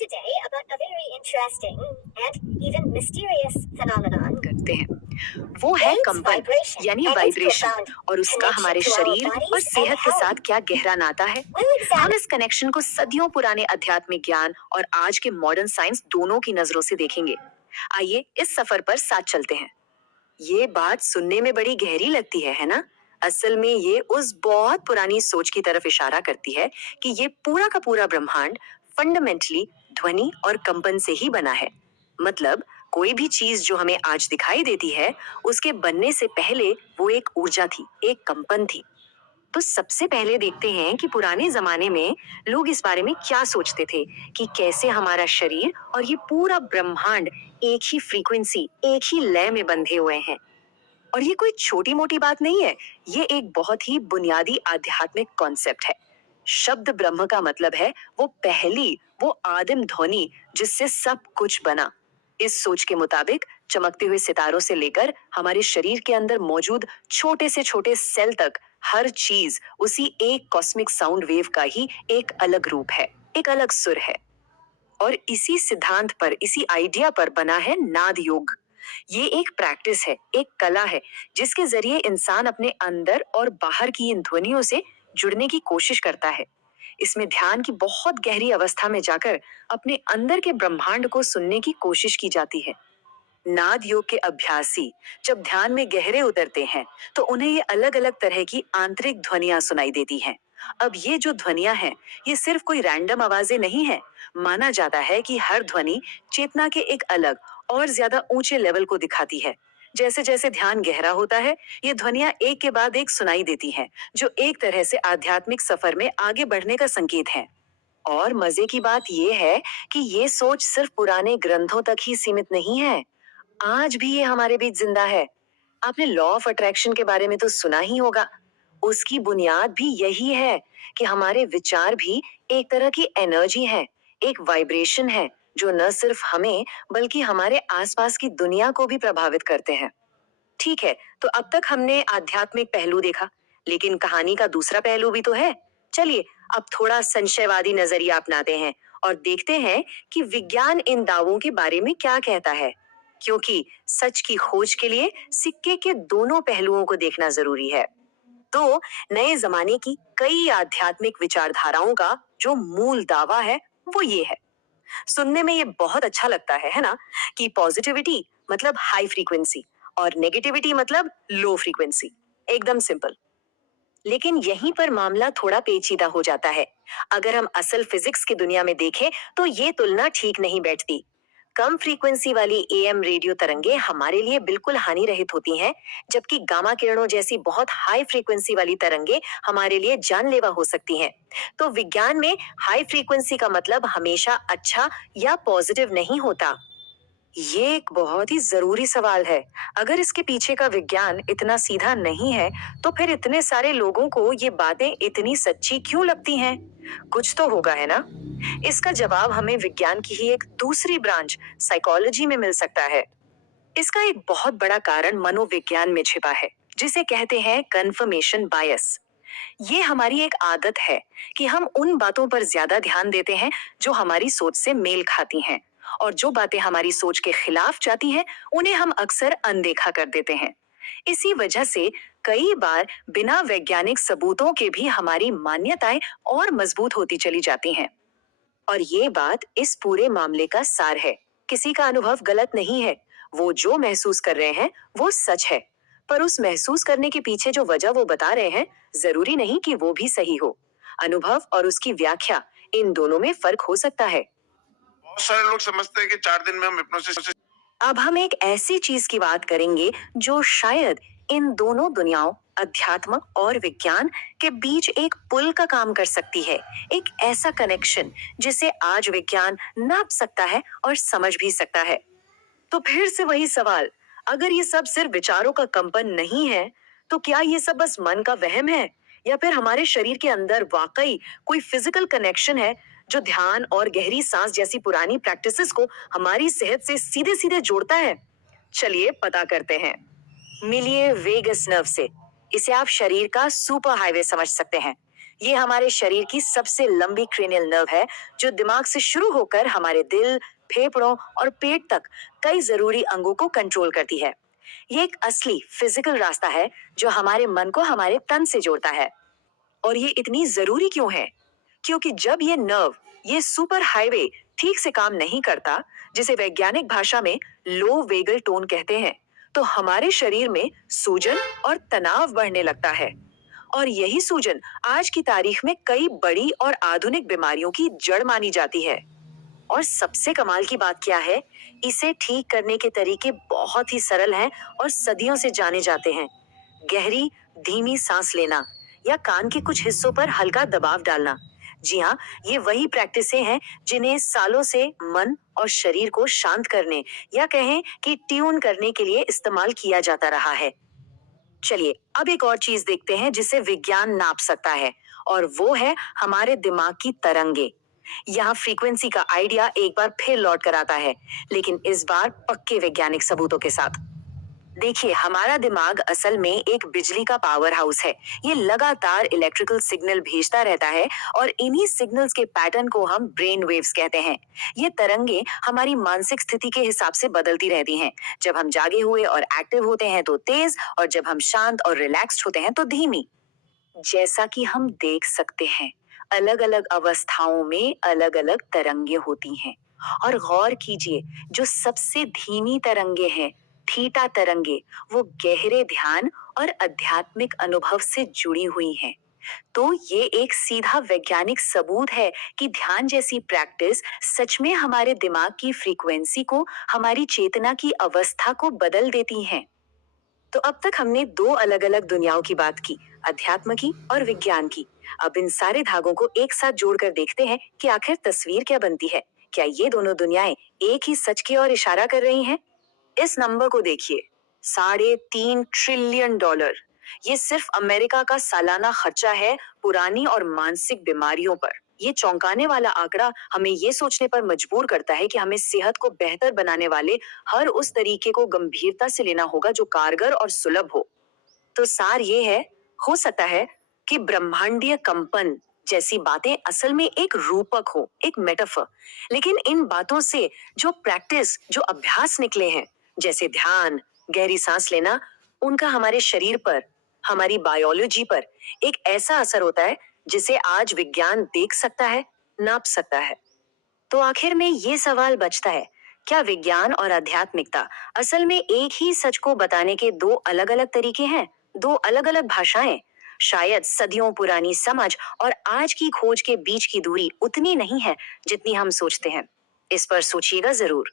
today about a very interesting and even mysterious phenomenon. करते हैं वो है Waves कंपन vibration यानी and its वाइब्रेशन profound और उसका connection हमारे to our शरीर और bodies and सेहत के health. साथ क्या गहरा नाता है। We'll हम examine इस कनेक्शन को सदियों पुराने आध्यात्मिक ज्ञान और आज के मॉडर्न साइंस दोनों की नजरों से देखेंगे। आइए इस सफर पर साथ चलते हैं। ये बात सुनने में बड़ी गहरी लगती है ना? असल में ये उस बहुत पुरानी सोच की तरफ इशारा करती है कि ये पूरा का पूरा ब्रह्मांड फंडामेंटली ध्वनि और कंपन से ही बना है। मतलब कोई भी चीज जो हमें आज दिखाई देती है, उसके बनने से पहले वो एक ऊर्जा थी, एक कंपन थी। तो सबसे पहले देखते हैं कि पुराने जमाने में लोग इस बारे में क्या सोचते थे कि कैसे हमारा शरीर और ये पूरा ब्रह्मांड एक ही फ्रीक्वेंसी, एक ही लय में बंधे हुए हैं। और ये कोई छोटी मोटी बात नहीं है, ये एक बहुत ही बुनियादी आध्यात्मिक कॉन्सेप्ट है। शब्द ब्रह्म का मतलब है वो पहली, वो आदिम ध्वनि जिससे सब कुछ बना। इस सोच के मुताबिक चमकते हुए सितारों से लेकर हमारे शरीर के अंदर मौजूद छोटे से छोटे सेल तक हर चीज उसी एक कॉस्मिक साउंड वेव का ही एक अलग रूप है, एक अलग सुर है। और इसी सिद्धांत पर, इसी आइडिया पर बना है नाद योग। ये एक प्रैक्टिस है, एक कला है जिसके जरिए इंसान अपने अंदर और बाहर की इन ध्वनियों से जुड़ने की कोशिश करता है। इसमें ध्यान की बहुत गहरी अवस्था में जाकर अपने अंदर के ब्रह्मांड को सुनने की कोशिश की जाती है। नाद योग के अभ्यासी जब ध्यान में गहरे उतरते हैं तो उन्हें ये अलग अलग तरह की आंतरिक ध्वनियां सुनाई देती हैं। अब ये जो ध्वनियां हैं, ये सिर्फ कोई रैंडम आवाजें नहीं है। माना जाता है कि हर ध्वनि चेतना के एक अलग और ज्यादा ऊंचे लेवल को दिखाती है। जैसे जैसे ध्यान गहरा होता है, ये ध्वनियां एक के बाद एक सुनाई देती हैं, जो एक तरह से आध्यात्मिक सफर में आगे बढ़ने का संकेत है। और मजे की बात यह है कि ये सोच सिर्फ पुराने ग्रंथों तक ही सीमित नहीं है, आज भी ये हमारे बीच जिंदा है। आपने लॉ ऑफ अट्रैक्शन के बारे में तो सुना ही होगा। उसकी बुनियाद भी यही है कि हमारे विचार भी एक तरह की एनर्जी है, एक वाइब्रेशन है जो न सिर्फ हमें बल्कि हमारे आसपास की दुनिया को भी प्रभावित करते हैं। ठीक है, तो अब तक हमने आध्यात्मिक पहलू देखा, लेकिन कहानी का दूसरा पहलू भी तो है। चलिए अब थोड़ा संशयवादी नजरिया अपनाते हैं और देखते हैं कि विज्ञान इन दावों के बारे में क्या कहता है। क्योंकि सच की खोज के लिए सिक्के के दोनों पहलुओं को देखना जरूरी है। तो नए जमाने की कई आध्यात्मिक विचारधाराओं का जो मूल दावा है वो ये है। सुनने में ये बहुत अच्छा लगता है ना, कि पॉजिटिविटी मतलब हाई फ्रीक्वेंसी और नेगेटिविटी मतलब लो फ्रीक्वेंसी। एकदम सिंपल। लेकिन यहीं पर मामला थोड़ा पेचीदा हो जाता है। अगर हम असल फिजिक्स की दुनिया में देखें तो ये तुलना ठीक नहीं बैठती। कम फ्रीक्वेंसी वाली एएम रेडियो तरंगे हमारे लिए बिल्कुल हानि रहित होती हैं, जबकि गामा किरणों जैसी बहुत हाई फ्रीक्वेंसी वाली तरंगे हमारे लिए जानलेवा हो सकती हैं। तो विज्ञान में हाई फ्रीक्वेंसी का मतलब हमेशा अच्छा या पॉजिटिव नहीं होता। ये एक बहुत ही जरूरी सवाल है। अगर इसके पीछे का विज्ञान इतना सीधा नहीं है, तो फिर इतने सारे लोगों को ये बातें इतनी सच्ची क्यों लगती हैं? कुछ तो होगा, है ना? इसका जवाब हमें विज्ञान की ही एक दूसरी ब्रांच, साइकोलॉजी में मिल सकता है। इसका एक बहुत बड़ा कारण मनोविज्ञान में छिपा है, जिसे कहते हैं कन्फर्मेशन बायस। ये हमारी एक आदत है कि हम उन बातों पर ज्यादा ध्यान देते हैं जो हमारी सोच से मेल खाती हैं, और जो बातें हमारी सोच के खिलाफ जाती हैं, उन्हें हम अक्सर अनदेखा कर देते हैं। इसी वजह से कई बार बिना वैज्ञानिक सबूतों के भी हमारी मान्यताएं और मजबूत होती चली जाती हैं। और ये बात इस पूरे मामले का सार है। किसी का अनुभव गलत नहीं है। वो जो महसूस कर रहे हैं वो सच है। पर उस महसूस करने के पीछे जो वजह वो बता रहे हैं, जरूरी नहीं कि वो भी सही हो। अनुभव और उसकी व्याख्या, इन दोनों में फर्क हो सकता है। बहुत सारे लोग समझते हैं कि 4 दिन में हम हिप्नोसिस। अब हम एक ऐसी चीज की बात करेंगे जो शायद इन दोनों दुनियाओं, अध्यात्म और विज्ञान के बीच एक पुल का काम कर सकती है। एक ऐसा कनेक्शन जिसे आज विज्ञान नाप सकता है और समझ भी सकता है। तो फिर से वही सवाल, अगर ये सब सिर्फ विचारों का कंपन नहीं है, तो क्या ये सब बस मन का वहम है, या फिर हमारे शरीर के अंदर वाकई कोई फिजिकल कनेक्शन है जो ध्यान और गहरी सांस जैसी पुरानी प्रैक्टिसेस को हमारी सेहत से सीधे सीधे जोड़ता है? चलिए पता करते हैं। मिलिए वेगस नर्व से। इसे आप शरीर का सुपर हाईवे समझ सकते हैं, ये हमारे शरीर की सबसे लंबी क्रेनियल नर्व है जो दिमाग से शुरू होकर हमारे दिल, फेफड़ों और पेट तक कई जरूरी अंगों को कंट्रोल करती है। ये एक असली फिजिकल रास्ता है जो हमारे मन को हमारे तन से जोड़ता है। और ये इतनी जरूरी क्यों है? क्योंकि जब ये नर्व, ये सुपर हाईवे ठीक से काम नहीं करता, जिसे वैज्ञानिक भाषा में लो वेगल टोन कहते हैं, तो हमारे शरीर में सूजन और तनाव बढ़ने लगता है। और यही सूजन आज की तारीख में कई बड़ी और आधुनिक बीमारियों की जड़ मानी जाती है। और सबसे कमाल की बात क्या है, इसे ठीक करने के तरीके बहुत ही सरल हैं और सदियों से जाने जाते हैं। गहरी, धीमी सांस लेना या कान के कुछ हिस्सों पर हल्का दबाव डालना। जी हाँ, ये वही प्रैक्टिसें हैं जिन्हें सालों से मन और शरीर को शांत करने या कहें कि ट्यून करने के लिए इस्तेमाल किया जाता रहा है। चलिए अब एक और चीज देखते हैं जिसे विज्ञान नाप सकता है, और वो है हमारे दिमाग की तरंगे। यहाँ फ्रीक्वेंसी का आइडिया एक बार फिर लौट कर आता है, लेकिन इस बार पक्के वैज्ञानिक सबूतों के साथ। देखिए, हमारा दिमाग असल में एक बिजली का पावर हाउस है। ये लगातार इलेक्ट्रिकल सिग्नल भेजता रहता है और इन्हीं सिग्नल्स के पैटर्न को हम ब्रेन वेव्स कहते हैं। ये तरंगे हमारी मानसिक स्थिति के हिसाब से बदलती रहती हैं। जब हम जागे हुए और एक्टिव होते हैं तो तेज, और जब हम शांत और रिलैक्स्ड होते हैं तो धीमी। जैसा कि हम देख सकते हैं, अलग अलग अवस्थाओं में अलग अलग तरंगे होती हैं। और गौर कीजिए, जो सबसे धीमी तरंगे हैं, थीटा तरंगे, वो गहरे ध्यान और आध्यात्मिक अनुभव से जुड़ी हुई हैं। तो ये एक सीधा वैज्ञानिक सबूत है कि ध्यान जैसी प्रैक्टिस सच में हमारे दिमाग की फ्रीक्वेंसी को, हमारी चेतना की अवस्था को बदल देती हैं। तो अब तक हमने दो अलग अलग दुनियाओं की बात की, अध्यात्म की और विज्ञान की। अब इन सारे धागों को एक साथ जोड़कर देखते हैं कि आखिर तस्वीर क्या बनती है। क्या ये दोनों दुनियाएं एक ही सच की ओर इशारा कर रही हैं? इस नंबर को देखिए, $3.5 ट्रिलियन। ये सिर्फ अमेरिका का सालाना खर्चा है पुरानी और मानसिक बीमारियों पर। ये चौंकाने वाला आंकड़ा हमें ये सोचने पर मजबूर करता है कि हमें सेहत को बेहतर बनाने वाले हर उस तरीके को गंभीरता से लेना होगा जो कारगर और सुलभ हो। तो सार ये है, हो सकता है कि ब्रह्मांडीय कंपन जैसी बातें असल में एक रूपक हो, एक मेटाफर, लेकिन इन बातों से जो प्रैक्टिस, जो अभ्यास निकले हैं, जैसे ध्यान, गहरी सांस लेना, उनका हमारे शरीर पर, हमारी बायोलॉजी पर एक ऐसा असर होता है जिसे आज विज्ञान देख सकता है, नाप सकता है। तो आखिर में ये सवाल बचता है, क्या विज्ञान और आध्यात्मिकता असल में एक ही सच को बताने के दो अलग अलग तरीके हैं, दो अलग अलग भाषाएं? शायद सदियों पुरानी समझ और आज की खोज के बीच की दूरी उतनी नहीं है जितनी हम सोचते हैं। इस पर सोचिएगा जरूर।